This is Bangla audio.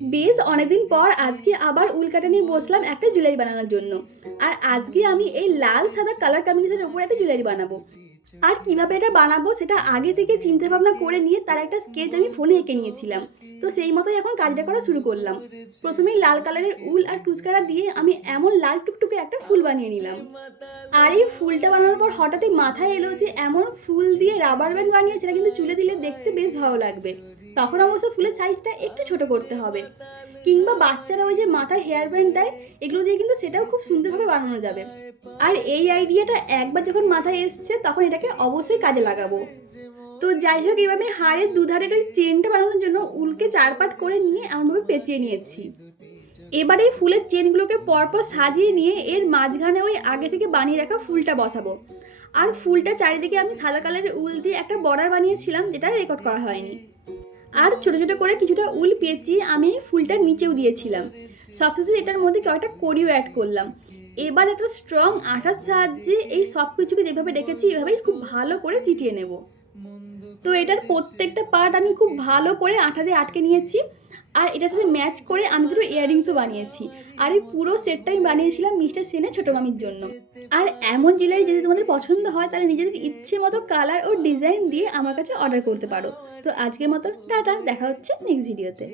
বেশ অনেকদিন পর আজকে আবার উল কাটা নিয়ে বসলাম একটা জুয়েলারি বানানোর জন্য। আর আজকে আমি এই লাল সাদা কালার কম্বিনেশনের উপর একটা জুয়েলারি বানাবো। আর কিভাবে এটা বানাবো সেটা আগে থেকে চিন্তা ভাবনা করে নিয়ে তার একটা স্কেচ আমি ফোনে এঁকে নিয়েছিলাম। তো সেই মতোই এখন কাজটা করা শুরু করলাম। প্রথমেই লাল কালারের উল আর টুসকারা দিয়ে আমি এমন লাল টুকটুকে একটা ফুল বানিয়ে নিলাম। আর এই ফুলটা বানানোর পর হঠাৎই মাথায় এলো যে এমন ফুল দিয়ে রাবার ব্যান্ড বানিয়ে সেটা কিন্তু চুলে দিলে দেখতে বেশ ভালো লাগবে। তখন অবশ্য ফুলের সাইজটা একটু ছোট করতে হবে। কিংবা বাচ্চারা ওই যে মাথায় হেয়ার ব্যান্ড দেয়, এগুলো দিয়ে কিন্তু সেটাও খুব সুন্দরভাবে বানানো যাবে। আর এই আইডিয়াটা একবার যখন মাথায় এসছে তখন এটাকে অবশ্যই কাজে লাগাবো। তো যাই হোক, এবার আমি হাড়ের দুধারের ওই চেনটা বানানোর জন্য উলকে 4 পাট করে নিয়ে এমনভাবে পেঁচিয়ে নিয়েছি। এবার এই ফুলের চেনগুলোকে পরপর সাজিয়ে নিয়ে এর মাঝখানে ওই আগে থেকে বানিয়ে রাখা ফুলটা বসাবো। আর ফুলটা চারিদিকে আমি সাদা কালারের উল দিয়ে একটা বর্ডার বানিয়েছিলাম, যেটা রেকর্ড করা হয়নি। আর ছোট ছোট করে কিছুটা উল পেঁচিয়ে আমি ফুলটার নিচেও দিয়েছিলাম। সবশেষে এটার মধ্যে কয়েকটা কড়িও অ্যাড করলাম। এবার একটা স্ট্রং আঠার সাহায্যে এই সব কিছুকে যেভাবে রেখেছি এভাবেই খুব ভালো করে চিটিয়ে নেব। তো এটার প্রত্যেকটা পার্ট আমি খুব ভালো করে আঠা দিয়ে আটকে নিয়েছি। আর এটার সাথে ম্যাচ করে আমি দুটো ইয়াররিংসও বানিয়েছি। আর এই পুরো সেটটা আমি বানিয়েছিলাম মিস্টার সেনের ছোটো মামির জন্য। আর এমন জুয়েলারি যদি তোমাদের পছন্দ হয় তাহলে নিজেদের ইচ্ছে মতো কালার ও ডিজাইন দিয়ে আমার কাছে অর্ডার করতে পারো। তো আজকের মতো টাটা, দেখা হচ্ছে নেক্সট ভিডিওতে।